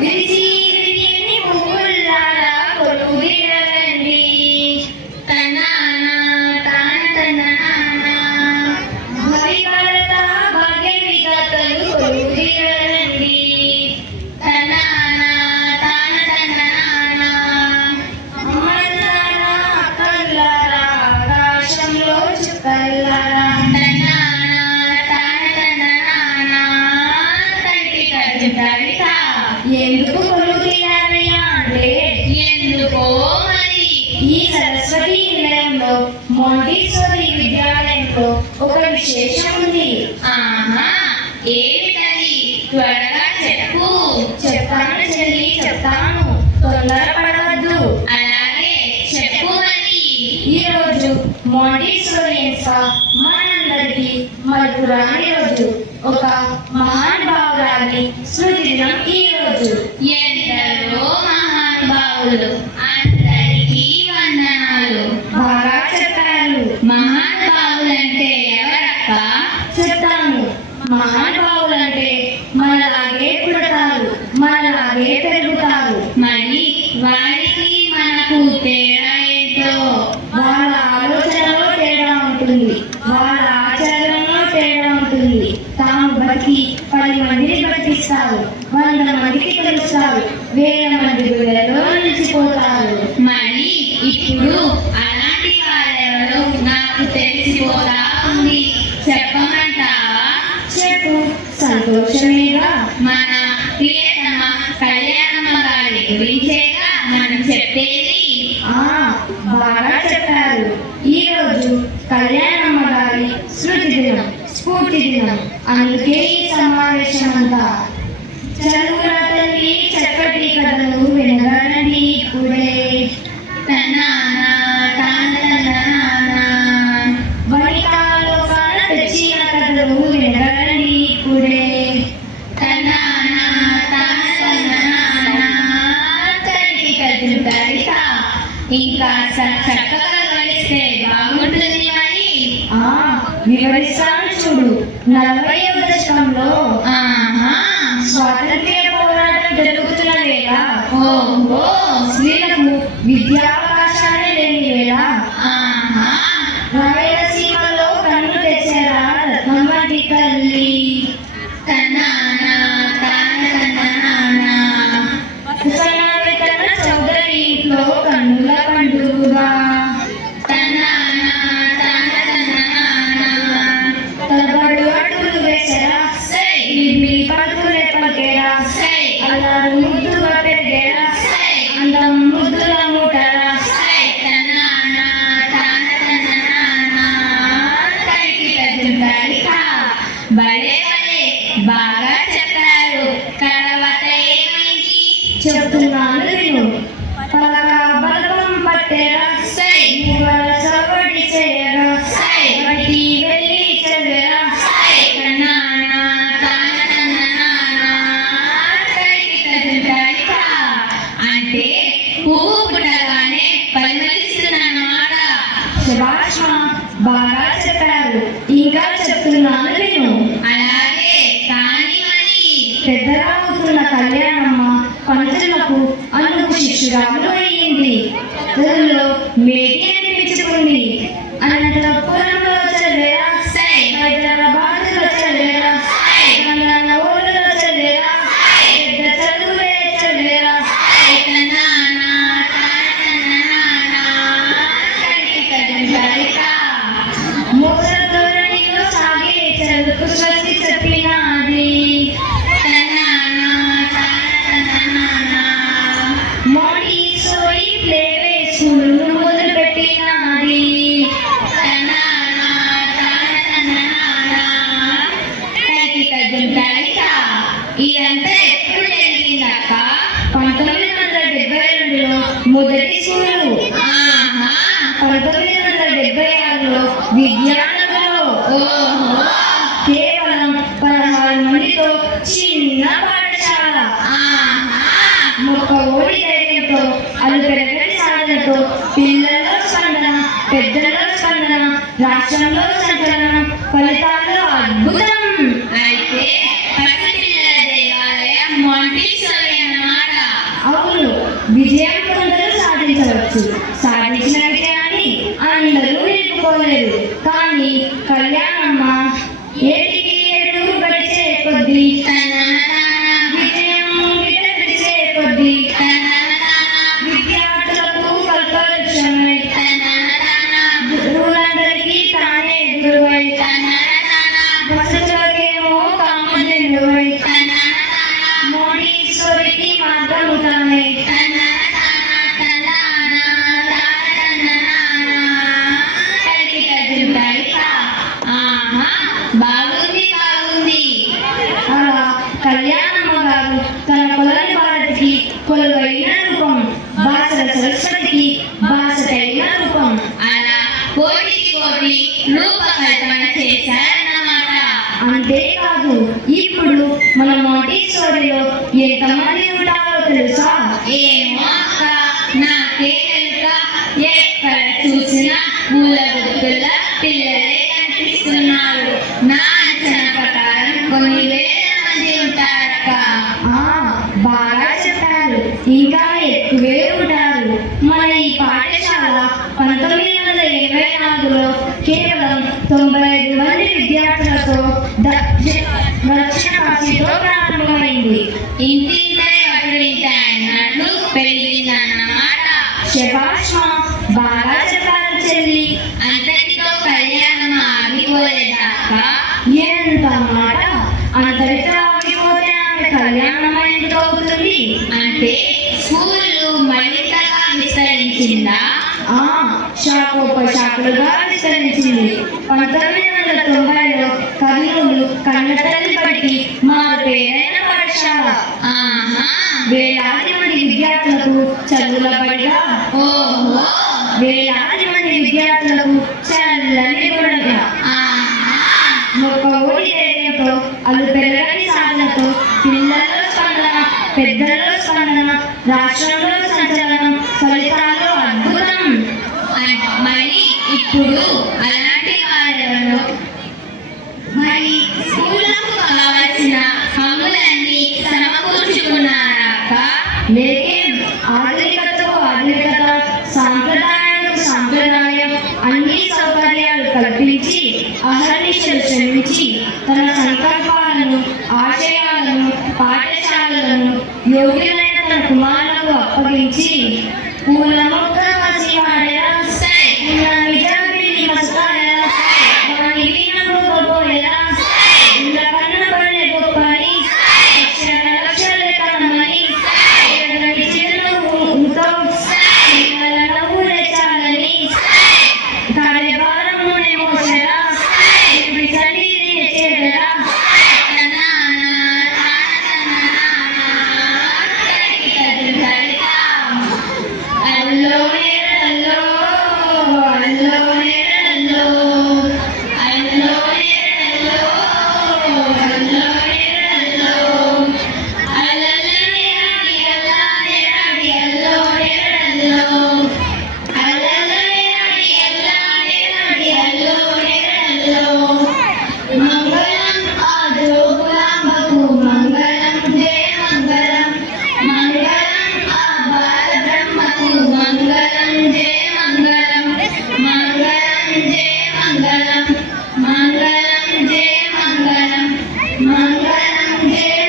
విరిసి విరియని పువ్వుల్లారా కొలువుదీరండి. తన్నానా తాన తన్నానా భవిభరత భాగ్య విధాతలు కొలువుదీరండి. తన్నానా తాన తన్నానా అమ్మల్లారా అక్కల్లారా ఆకాశంలో చుక్కల్లారా. తన్నానా తాన తన్నానా తండ్రి కవిత ఎందుకు కొలువుదీయాలయ్యా అంటే ఎందుకో మరి ఈ సరస్వతి నిలయంలో మాంటిసోరీ విద్యాలయంలో ఒక విశేషం ఉంది. ఆహా, ఏమిటది? త్వరగా చెప్పు. చెప్తాను చెల్లి, చెప్తాను, తొందరపడవద్దు. అలాగే చెప్పు మరి. ఈరోజు మాంటిసోరియన్స్ గా మనందరికీ మరుపురాని రోజు. ఒక మహానుభావురాలి స్మృతి దినం ఈ రోజు. ఎందరో మహానుభావులు, అందరికీ వందనాలు. బాగా చెప్పారు. మహానుభావులంటే ఎవరక్క? చెప్తాను. మహానుభావులంటే మనలాగే పుడతారు, మనలాగే పెరుగుతారు. మరి వారికి మనకు తేడా ఏంటో? వాళ్ళ ఆలోచనలో తేడా ఉంటుంది, వాళ్ళ ఆచరణలో తేడా ఉంటుంది. తాము బతికి 10 మందిని బతికిస్తారు, 100 మందికి తెలుస్తారు, 1000 మంది గుళ్ళలో నిలిచిపోతారు. మరి ఇప్పుడు అలాంటి వాళ్ళెవరో నాకు తెలిసిపోతా ఉంది. చెప్పమంటావా? చెప్పు, సంతోషమేగా. మన ప్రియతమ కళ్యాణమ్మ గారి గురించేగా మనం చెప్పేది. బాగా చెప్పారు. ఈ రోజు కళ్యాణమ్మ గారి స్మృతి దినం, స్ఫూర్తి దినం. అందుకే ఈ సమావేశం అంతా. చదువుల తల్లి చక్కటి కథలు వినగలండి ఇప్పుడే. తన్నానా తాన తన్నానా వనితాలోకాన తెచ్చిన కథలు వినగలండి ఇప్పుడే. తన్నానా తాన తన్నానా తల్లి కవిత ఇంకా చక్కగా వివరిస్తే బాగుంటుంది. మరి వివరిస్తాను చూడు. 40వ దశకంలో స్వాతంత్ర్య పోరాటం జరుగుతున్న వేళ, ఓహో, స్త్రీలకు విద్యావకాశాలే లేని వేళ రాయలసీమలో కన్ను తెచ్చారా రత్నమటి తల్లి. తన్నానా తాన తన్నానా కుసనావేతన చౌదరి ఇంట్లో కన్నుల పండుగ. తన్నానా తాన తన్నానా తలబడు అడుగులు వేసరా, ఇవి పలుకులే పలికేరా, అల్లారు ముద్దుగా పెరిగేరా, అందం ముద్దుల మూటరా. తన్నానా తాన తన్నానా తల్లి కవిత భలే భలే బాగా చెప్పారు. తర్వాత ఏమైంది చెప్తున్నాను విను. పలక బలపం పట్టేరా, సవడి చేయరా, బట్టి వెళ్ళి చదివేరా. తన్నానా తాన తన్నానా తల్లి కవిత అంటే పువ్వు పుట్టగానే పరిమళిస్తుందన్నమాట. శభాష్, బాగా చెప్పారు. ఇంకా చెప్తున్నాను విను. అలాగే కానీ మరి పెద్దగా అవుతున్న కళ్యాణమ్మ పంతులకు అందుకు శిష్యురాలు అయ్యింది. అందులో మేటి అనిపించుకుంది. అనంతపురంలో చదివేరా, హైదరాబాద్లో చదివేరా, ఊళ్ళో చదివేరా, పెద్ద చదువే చదివేరా. తన్నానా తాన తన్నానా తల్లి కవిత మోస ధోరణిలో సాగే చదువుకు స్వస్తి చెప్పినాది. తన్నానా తాన తన్నానా మాంటిసోరీ ప్లేవే స్కూలును మొదలు పెట్టినాది. తన్నానా తాన తన్నానా తల్లి కవిత ఇదంతా ఎప్పుడు జరిగిందాక? 1972లో మొదటి స్కూలు. 1976లో విద్యానగర్లో. ఓహో, కేవలం 16 మందితో చిన్న పాఠశాల. మొక్క ఓడి ధైర్యంతో, అలు పెరగని సాధనతో పిల్లల్లో స్పందన, పెద్దల్లో స్పందన, రాష్ట్రంలో సంచలనం, ఫలితాల్లో అద్భుతం. అయితే పసిపిల్లల దేవాలయం మాంటిసోరీ అన్నమాట. సాధించవచ్చు. సాధించిన విజయాన్ని అందరూ నిలుపుకోలేరు. కానీ కళ్యాణమ్మ ఏటికి ఏడు గడిచే కొద్దీ విజయం విడగడిచే కొద్దీ విద్యార్థులకు కల్పవృక్షమై గురువులందరికీ తానే గురువై వసతులకేమో కామధేనువై మోడీశ్వరికి మార్గము తానే బాగుంది బాగుంది. అలా కళ్యాణమ్మ గారు తన కొలని భారతికి కొలువైన రూపం, భాషల సరస్వతికి భాషకైన రూపం. అలా కోటికి కోటి రూపకల్పన చేశారన్నమాట. అంతేకాదు ఇప్పుడు మన మోడీశ్వరిలో ఎంతమంది ఉంటారో తెలుసా? ఏమో అక్క, నాకే ఎరుక. ఎక్కడ చూసినా పూల గుర్తుల పిల్లలే కనిపిస్తున్నారు. నా అంచనా ప్రకారం కొన్ని వేల మంది ఉంటారక్క. బాగా చెప్పారు. ఇంకా ఎక్కువే ఉంటారు. మన ఈ పాఠశాల 1984లో కేవలం 95 మంది విద్యార్థులతో దక్షిణ కాశీతో ప్రారంభమైంది. ఇంటింటే అన్నట్లు పెరిగిందన్నమాట. శభాష్మా, బాగా చెప్పారు చెల్లి. అంతటితో కళ్యాణం ఆగిపోలేదాక. ఎంత మాట! అంతటితో ఆగిపోతే ఆమె కళ్యాణం ఎందుకు అవుతుంది? అంటే స్కూలు మరింతగా విస్తరించిందా? శాఖోపశాఖలుగా విస్తరించింది. 1990లో కర్నూలు కన్నతల్లి బడికి మారు పేరైన పాఠశాల. వేలాది మంది విద్యార్థులకు చదువుల బడిగా, వేలాది మంది విద్యార్థులకు చల్లని గుణగా, మొక్క ఊరి ధైర్యంతో అలు పెరగని సాధనతో పిల్లల్లో స్పందన, పెద్దల్లో స్పందన, రాష్ట్రంలో సంచలనం, ఫలితాల్లో అద్భుతం. మరి ఇప్పుడు అలాంటి వారెవరు? మరి స్కూళ్ళకు కావలసిన హంగులన్నీ సమకూర్చుకున్నారాక? లేకేం, ఆధునికతకు ఆధునికత, సాంప్రదాయాలకు సాంప్రదాయం, అన్ని సౌకర్యాలు కల్పించి అహర్నిశలు శ్రమించి తన సంకల్పాలను, ఆశయాలను, పాఠశాలలను యోగ్యులైన తన కుమారులకు అప్పగించి పూల మొక్క వసి వాడేలా, పూల నిజాన్ని మస్తాడేలా, వాని వీణకు గొప్పేలా, పూల కన్న పడే గొప్పని, అక్షర లక్షలు కమ్మని, ఎర్రని చిరునవ్వుతో పిల్లల నవ్వులే చాలని, కార్యభారమునే మోసేలా, విసనీరిని చేరేలా, అల్లో నేరల్లో, అల్లో నేరల్లో, అల్లో నేరల్లో, అల్లో నేరల్లో, అల్లల్లని రాడి, అల్లానే రాడి, అల్లో నేరల్లో, అల్లల్లని రాడి, అల్లానే రాడి, అల్లో నేరల్లో. మంగళం ఆ జోగులాంబకు, మంగళం జయ మంగళం, మంగళం ఆ బాలబ్రహ్మకు, మంగళం జయ మంగళం, మంగళం జయ మంగళం, మంగళం జయ మంగళం, మంగళం జయ